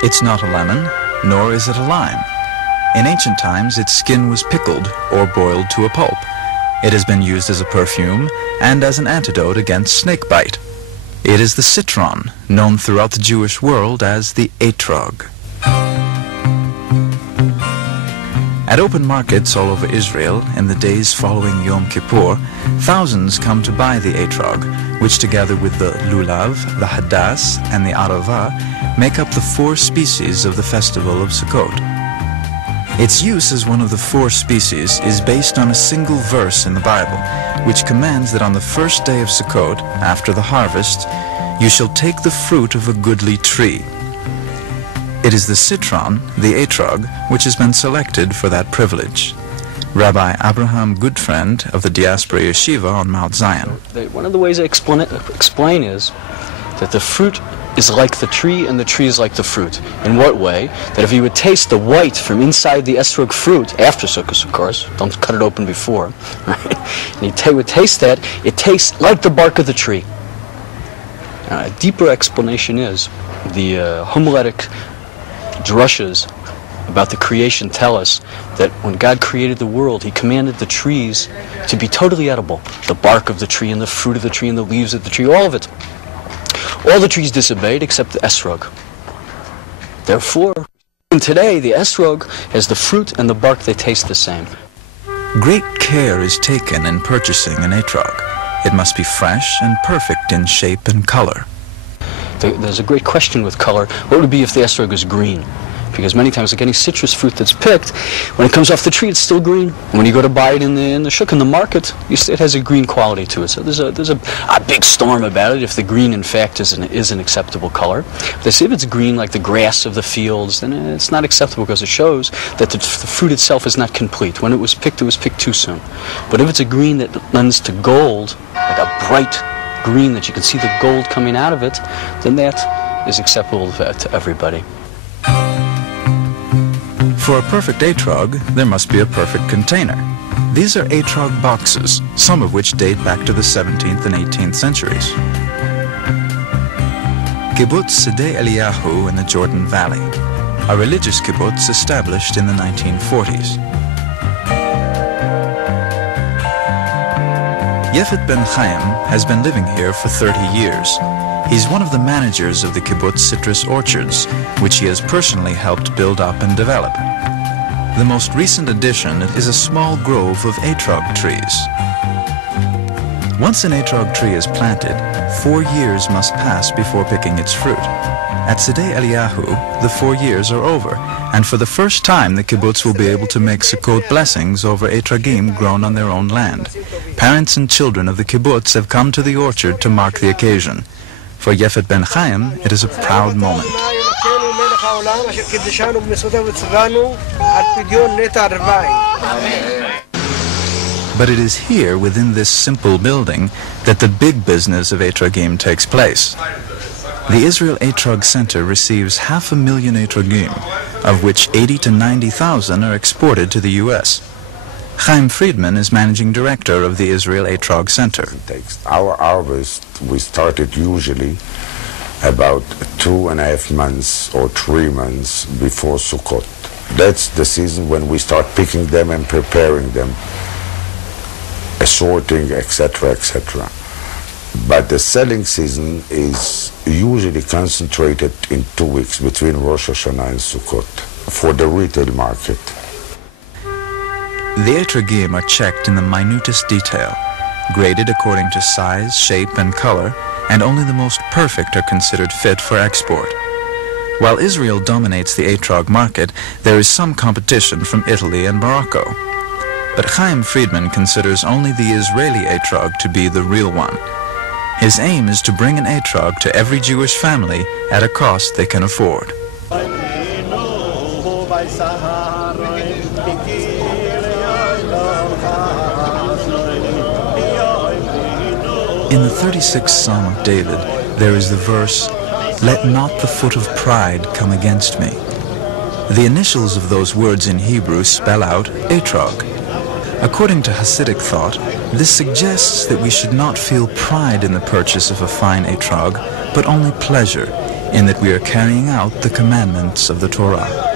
It's not a lemon, nor is it a lime. In ancient times, its skin was pickled or boiled to a pulp. It has been used as a perfume and as an antidote against snake bite. It is the citron, known throughout the Jewish world as the Etrog. At open markets all over Israel, in the days following Yom Kippur, thousands come to buy the Etrog, which together with the lulav, the hadas, and the arava, make up the 4 species of the festival of Sukkot. Its use as one of the 4 species is based on a single verse in the Bible, which commands that on the first day of Sukkot, after the harvest, you shall take the fruit of a goodly tree. It is the citron, the Etrog, which has been selected for that privilege. Rabbi Abraham Goodfriend of the Diaspora Yeshiva on Mount Zion. One of the ways I explain is that the fruit is like the tree and the tree is like the fruit. In what way? That if you would taste the white from inside the Etrog fruit, after Sukkot, of course, don't cut it open before, right? And you would taste that, it tastes like the bark of the tree. A deeper explanation is the homiletic drushas about the creation tell us that when God created the world, he commanded the trees to be totally edible. The bark of the tree and the fruit of the tree and the leaves of the tree, all of it. All the trees disobeyed except the Etrog. Therefore, today the Etrog has the fruit and the bark, they taste the same. Great care is taken in purchasing an Etrog. It must be fresh and perfect in shape and color. There's a great question with color. What would it be if the Etrog is green? Because many times, like any citrus fruit that's picked, when it comes off the tree, it's still green. And when you go to buy it in the shuk, in the market, it has a green quality to it. So there's a big storm about it if the green, in fact, is an acceptable color. But they say if it's green like the grass of the fields, then it's not acceptable because it shows that the fruit itself is not complete. When it was picked too soon. But if it's a green that lends to gold, like a bright green that you can see the gold coming out of it, then that is acceptable to everybody. For a perfect Etrog, there must be a perfect container. These are Etrog boxes, some of which date back to the 17th and 18th centuries. Kibbutz Sdei Eliyahu in the Jordan Valley, a religious kibbutz established in the 1940s. Yefet Ben Chaim has been living here for 30 years. He's one of the managers of the kibbutz citrus orchards, which he has personally helped build up and develop. The most recent addition is a small grove of Etrog trees. Once an Etrog tree is planted, 4 years must pass before picking its fruit. At Sdei Eliyahu, the 4 years are over, and for the first time the kibbutz will be able to make Sukkot blessings over Etrogim grown on their own land. Parents and children of the kibbutz have come to the orchard to mark the occasion. For Yefet Ben Chaim, it is a proud moment. But it is here, within this simple building, that the big business of Etrogim takes place. The Israel Etrog Center receives 500,000 Etrogim, of which 80 to 90,000 are exported to the U.S. Chaim Friedman is managing director of the Israel Etrog Center. Our harvest, we started usually about 2.5 months or 3 months before Sukkot. That's the season when we start picking them and preparing them, assorting, etc., etc. But the selling season is usually concentrated in 2 weeks between Rosh Hashanah and Sukkot for the retail market. The Etrogim are checked in the minutest detail, graded according to size, shape, and color, and only the most perfect are considered fit for export. While Israel dominates the Etrog market, there is some competition from Italy and Morocco. But Chaim Friedman considers only the Israeli Etrog to be the real one. His aim is to bring an Etrog to every Jewish family at a cost they can afford. In the 36th Psalm of David, there is the verse, "Let not the foot of pride come against me." The initials of those words in Hebrew spell out Etrog. According to Hasidic thought, this suggests that we should not feel pride in the purchase of a fine Etrog, but only pleasure, in that we are carrying out the commandments of the Torah.